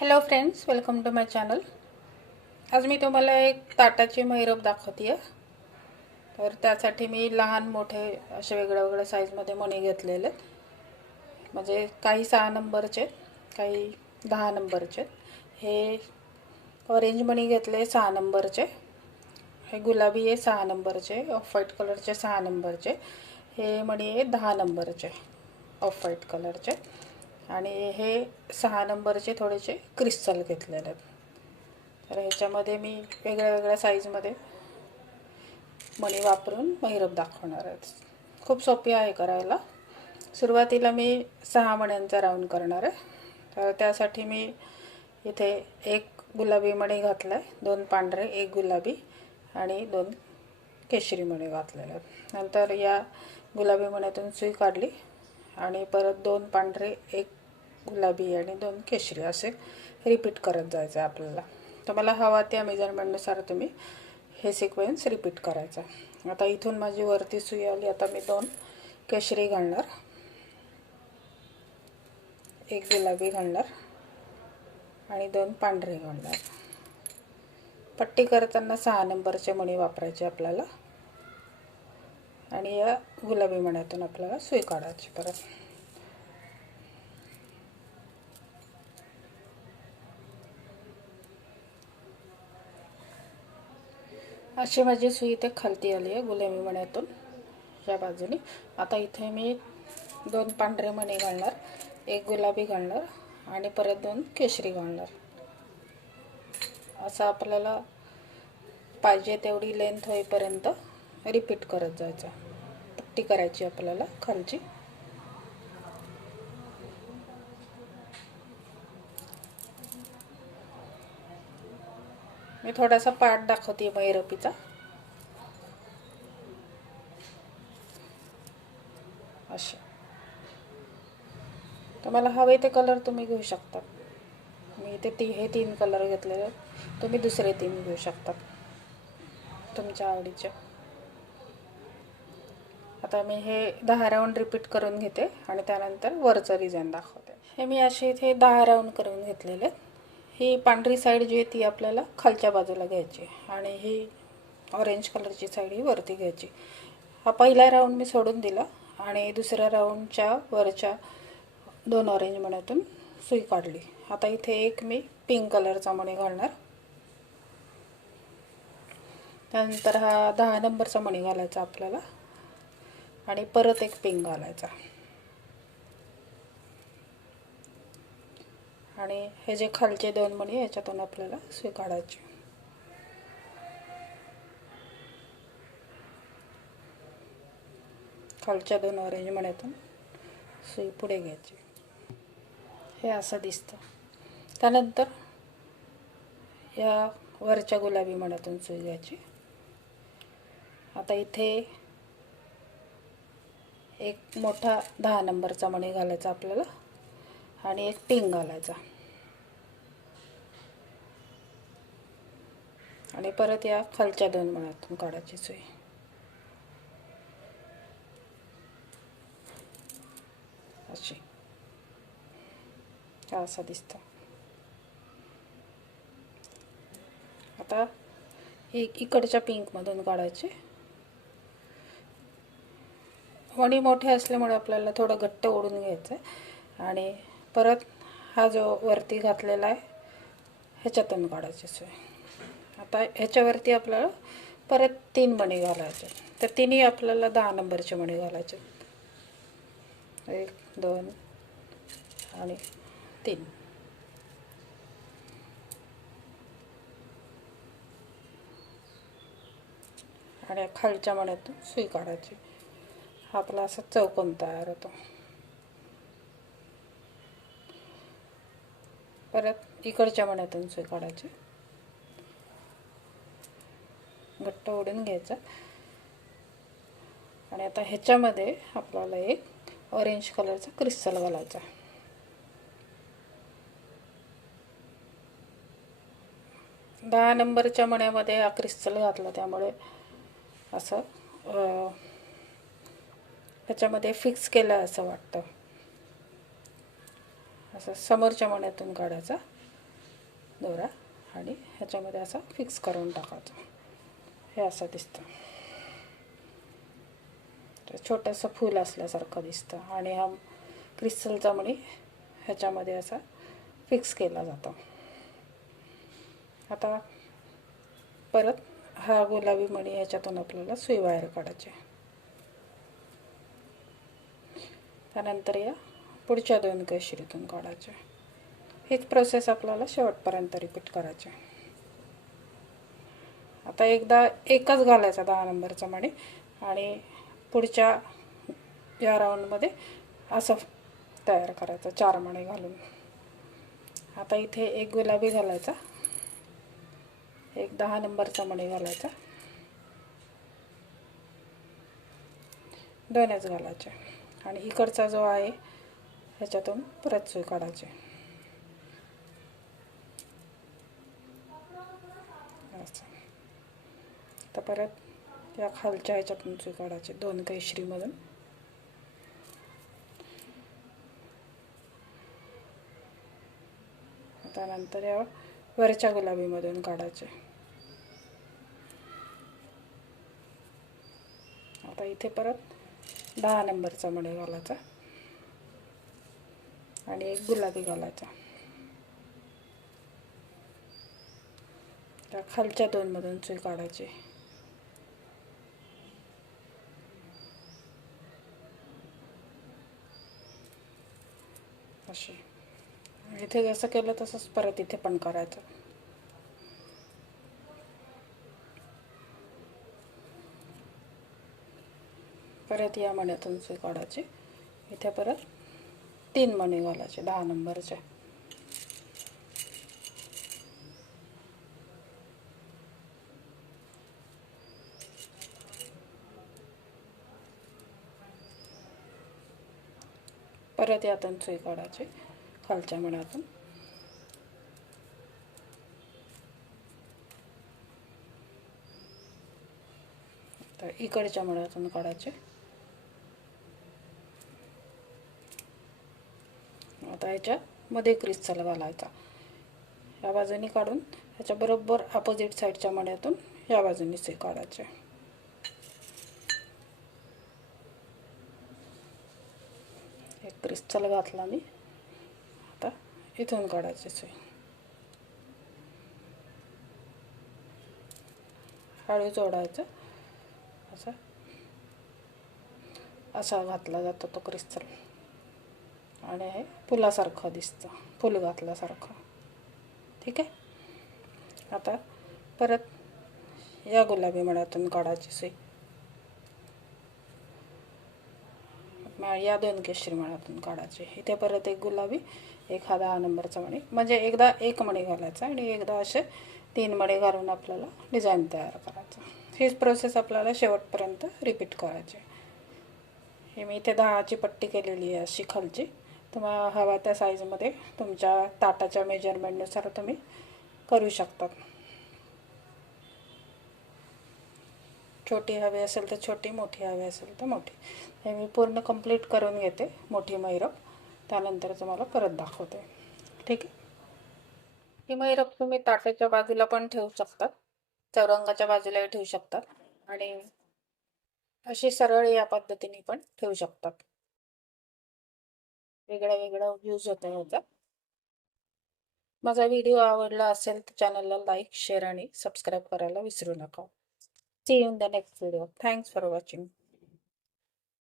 Hello friends welcome to my channel आज मी तुम्हाला एक ताटाची मैरप दाखवते आहे तर त्यासाठी मी लहान मोठे असे वेगळ्या वेगळ्या साईजमध्ये मणी घेतलेले आहेत. म्हणजे काही सहा नंबरचे काही दहा नंबरचे हे ऑरेंज मणी घेतले सहा नंबरचे. हे गुलाबी आहे सहा नंबरचे. ऑफ व्हाईट कलरचे सहा नंबरचे. हे मणी आहे दहा नंबरचे. ऑफ व्हाईट कलरचे आणि हे सहा नंबरचे थोडेसे क्रिस्टल घेतलेले आहेत. तर ह्याच्यामध्ये मी वेगळ्या वेगळ्या साईजमध्ये मणी वापरून महिरप दाखवणार आहेत. खूप सोपी आहे करायला. सुरुवातीला मी सहा मण्यांचा राऊंड करणार आहे. तर त्यासाठी मी इथे एक गुलाबी मणी घातला आहे दोन पांढरे एक गुलाबी आणि दोन केशरी मणी घातलेले आहेत. नंतर या गुलाबी मण्यातून सुई काढली आणि परत दोन पांढरे एक गुलाबी आणि दोन केशरी असे रिपीट करत जायचं आहे आपल्याला तुम्हाला हवा त्या मेजरमेंटनुसार तुम्ही हे सिक्वेन्स रिपीट करायचा. आता इथून माझी वरती सुई आली. आता मी दोन केशरी घालणार. एक गुलाबी घालणार आणि दोन पांढरे घालणार. पट्टी करताना सहा नंबरचे मणी वापरायचे आपल्याला. आणि या गुलाबी मण्यातून आपल्याला सुई काढायची परत. अशी माझी सुई इथे खालती आली आहे गुलाबी मण्यातून या बाजूने. आता इथे मी दोन पांढरे मणी घालणार एक गुलाबी घालणार आणि परत दोन केशरी घालणार. असं आपल्याला पाहिजे तेवढी लेंथ होईपर्यंत रिपीट करत जायचं. पट्टी करायची आपल्याला खालची. मी थोडासा पार्ट दाखवते मैरपीचा असे तुम्हाला हवे ते कलर तुम्ही घेऊ शकता. मी इथे ती हे तीन कलर घेतलेले आहेत. तुम्ही दुसरे तीन घेऊ शकता. तुमच्या आवडीचे. आता मी हे दहा राऊंड रिपीट करून घेते आणि त्यानंतर वरचं रिझाईन दाखवते. हे मी असे इथे दहा राऊंड करून घेतलेले आहेत. ही पांढरी साईड जी आहे ती आपल्याला खालच्या बाजूला घ्यायची आणि ही ऑरेंज कलरची साईड ही वरती घ्यायची. हा पहिला राऊंड मी सोडून दिला आणि दुसऱ्या राऊंडच्या वरच्या दोन ऑरेंज मण्यातून सुई काढली. आता इथे एक मी पिंक कलरचा मणी घालणार. त्यानंतर हा दहा नंबरचा मणी घालायचा आपल्याला आणि परत एक पिंक घालायचा. आणि हे जे खालचे दोन मणी याच्यातून आपल्याला सुई काढायची खालच्या दोन ऑरेंज मण्यातून सुई पुढे घ्यायची. हे असं दिसतं. त्यानंतर या वरच्या गुलाबी मण्यातून सुई घ्यायची. आता इथे एक मोठा दहा नंबरचा मणी घालायचा आपल्याला. आणि एक पिंक घालायचा. आणि परत या खालच्या दोन मळातून काढायची सुई अशी. हा असा दिसतं. आता एक इकडच्या पिंकमधून काढायचे. वणी मोठे असल्यामुळे आपल्याला थोडं घट्ट ओढून घ्यायचं आहे आणि परत हा जो वरती घातलेला आहे ह्याच्यातून काढायचे सोय. आता ह्याच्यावरती आपल्याला परत तीन मणी घालायचे. तर तिन्ही आपल्याला दहा नंबरचे मणी घालायचे. एक दोन आणि तीन. आणि खालच्या मण्यातून सुई काढायची. आपला असा चौकोन तयार होतो. परत इकडच्या मण्यातून सुई काढायची घट्ट ओढून घ्यायचा. आणि आता ह्याच्यामध्ये आपल्याला एक ऑरेंज कलरचा क्रिस्टल घालायचा. दहा नंबरच्या मण्यामध्ये हा क्रिस्टल घातला त्यामुळे असं ह्याच्यामध्ये फिक्स केलं असं वाटतं. असा समोरच्या मण्यातून काढायचा दोरा आणि ह्याच्यामध्ये असा फिक्स करून टाकायचा. हे असं दिसतं. छोटंसं फूल असल्यासारखं दिसतं आणि हा क्रिस्टलचा मणी ह्याच्यामध्ये असा फिक्स केला जातो. आता परत हा गुलाबी मणी ह्याच्यातून आपल्याला सुई बाहेर काढायची त्यानंतर या पुढच्या दोन केशरीतून काढायचे. हीच प्रोसेस आपल्याला शेवटपर्यंत रिपीट करायची आता एकदा एकच घालायचा दहा नंबरचा मणी आणि पुढच्या या राऊंडमध्ये असं तयार करायचं चार मणी घालून. आता इथे एक गुलाबी घालायचा. एक दहा नंबरचा मणी घालायचा. दोनच घालायचे. आणि इकडचा जो आहे ह्याच्यातून परत सुई काढायची. असं. तर परत या खालच्या ह्याच्यातून सुई काढायची दोन केशरीमधून. त्यानंतर या वरच्या गुलाबीमधून काढायचे. आता इथे परत दहा नंबरचा मणी घालायचा. आणि एक गुलाबी घालायचा त्या खालच्या दोनमधून सुई काढायची. अशी. इथे जसं केलं तसंच परत इथे पण करायचं. परत या मण्यातून सुई काढायची. इथे परत तीन मणी घालायचे दहा नंबरचे. परत यातून सुई काढायची खालच्या मण्यातून तर इकडच्या मण्यातून काढायचे. आता ह्याच्यामध्ये मध्ये घालायचा या बाजूने काढून ह्याच्याबरोबर अपोजिट साईडच्या मण्यातून या बाजूने से काढायचे. एक क्रिस्टल घातला मी. आता इथून काढायचे सोय हळू जोडायचं. असा. असा घातला जातो तो क्रिस्टल आणि हे फुलासारखं दिसतं फुल घातल्यासारखं. ठीक आहे? आता परत या गुलाबी मळ्यातून काढायची सुई. या दोन केशरी मळ्यातून काढायची. इथे परत एक गुलाबी एक हा दहा नंबरचा मणी. म्हणजे एकदा एक मणी घालायचा आणि एकदा असे तीन मणी घालून आपल्याला डिझाईन तयार करायचं. हीच प्रोसेस आपल्याला शेवटपर्यंत रिपीट करायची. हे मी इथे दहाची पट्टी केलेली आहे अशी खालची. तुम्हाला हवा त्या साईजमध्ये तुमच्या ताटाच्या मेजरमेंटनुसार तुम्ही करू शकतात. छोटी हवी असेल तर छोटी मोठी हवी असेल तर मोठी. हे मी पूर्ण कंप्लीट करून घेते मोठी मैरप. त्यानंतर तुम्हाला परत दाखवते. ठीक आहे? ही मैरप तुम्ही ताटाच्या बाजूला पण ठेवू शकतात चौरंगाच्या बाजूलाही ठेवू शकतात आणि अशी सरळ या पद्धतीने पण ठेवू शकतात वेगळ्या वेगळं व्ह्यूज होतं ह्याचा. माझा व्हिडिओ आवडला असेल तर चॅनलला लाईक शेअर आणि सबस्क्राईब करायला विसरू नका. See you in the next video thanks for watching